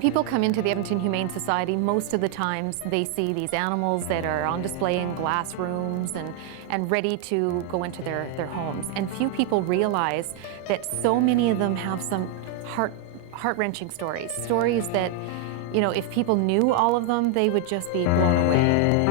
people come into the Edmonton Humane Society, most of the times they see these animals that are on display in glass rooms and ready to go into their homes. And few people realize that so many of them have some heart-wrenching stories. Stories that, you know, if people knew all of them, they would just be blown away.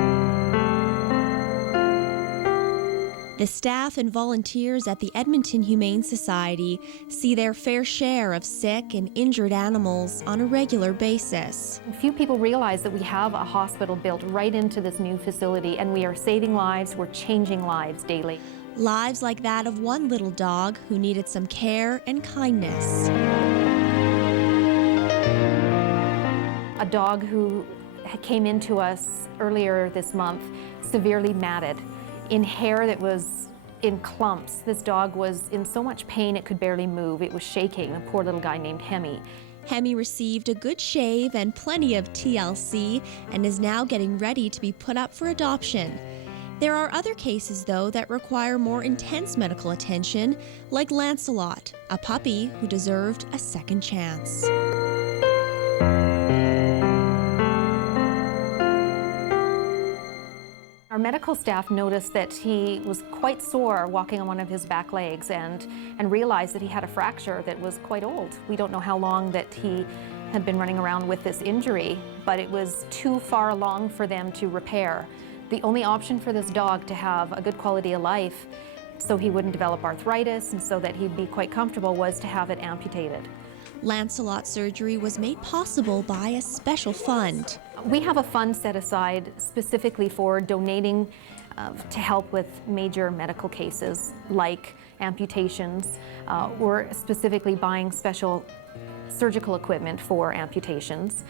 The staff and volunteers at the Edmonton Humane Society see their fair share of sick and injured animals on a regular basis. Few people realize that we have a hospital built right into this new facility, and we are saving lives, we're changing lives daily. Lives like that of one little dog who needed some care and kindness. A dog who came into us earlier this month, severely matted, in hair that was in clumps. This dog was in so much pain it could barely move. It was shaking, a poor little guy named Hemi. Hemi received a good shave and plenty of TLC and is now getting ready to be put up for adoption. There are other cases, though, that require more intense medical attention, like Lancelot, a puppy who deserved a second chance. Our medical staff noticed that he was quite sore walking on one of his back legs and realized that he had a fracture that was quite old. We don't know how long that he had been running around with this injury, but it was too far along for them to repair. The only option for this dog to have a good quality of life so he wouldn't develop arthritis and so that he'd be quite comfortable was to have it amputated. Lancelot surgery was made possible by a special fund. We have a fund set aside specifically for donating to help with major medical cases like amputations or specifically buying special surgical equipment for amputations,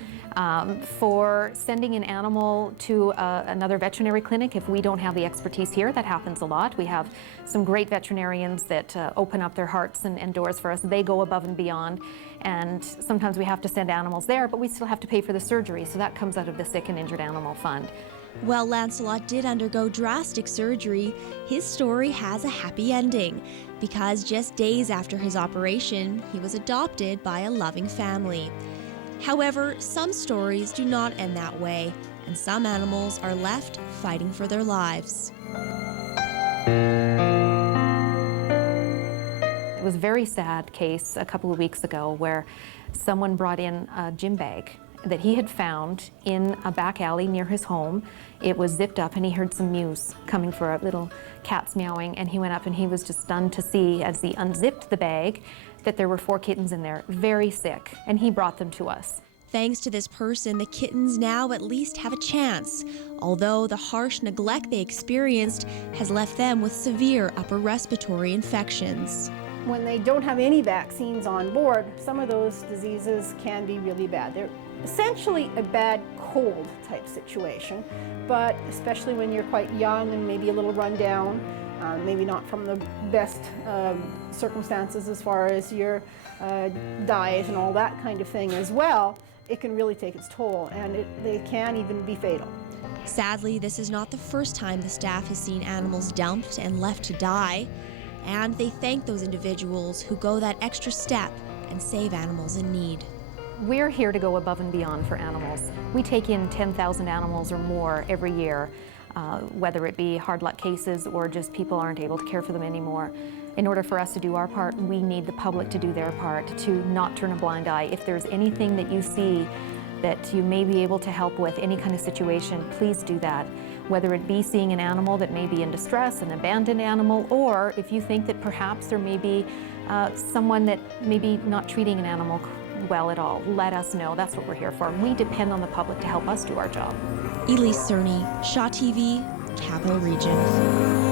for sending an animal to another veterinary clinic if we don't have the expertise here. That happens a lot. We have some great veterinarians that open up their hearts and doors for us. They go above and beyond, and sometimes we have to send animals there, but we still have to pay for the surgery, so that comes out of the Sick and Injured Animal Fund. While Lancelot did undergo drastic surgery, his story has a happy ending, because just days after his operation, he was adopted by a loving family. However, some stories do not end that way, and some animals are left fighting for their lives. It was a very sad case a couple of weeks ago where someone brought in a gym bag that he had found in a back alley near his home. It was zipped up and he heard some mews coming for little cats meowing, and he went up and he was just stunned to see, as he unzipped the bag, that there were 4 kittens in there, very sick, and he brought them to us. Thanks to this person, the kittens now at least have a chance, although the harsh neglect they experienced has left them with severe upper respiratory infections. When they don't have any vaccines on board, some of those diseases can be really bad. They're essentially a bad cold type situation, but especially when you're quite young and maybe a little run down, maybe not from the best circumstances as far as your diet and all that kind of thing as well, it can really take its toll, and they can even be fatal. Sadly, this is not the first time the staff has seen animals dumped and left to die, and they thank those individuals who go that extra step and save animals in need. We're here to go above and beyond for animals. We take in 10,000 animals or more every year, whether it be hard luck cases or just people aren't able to care for them anymore. In order for us to do our part, we need the public to do their part, to not turn a blind eye. If there's anything that you see that you may be able to help with, any kind of situation, please do that. Whether it be seeing an animal that may be in distress, an abandoned animal, or if you think that perhaps there may be someone that may be not treating an animal well at all, let us know. That's what we're here for. We depend on the public to help us do our job. Elise Cerny, Shaw TV, Capital Region.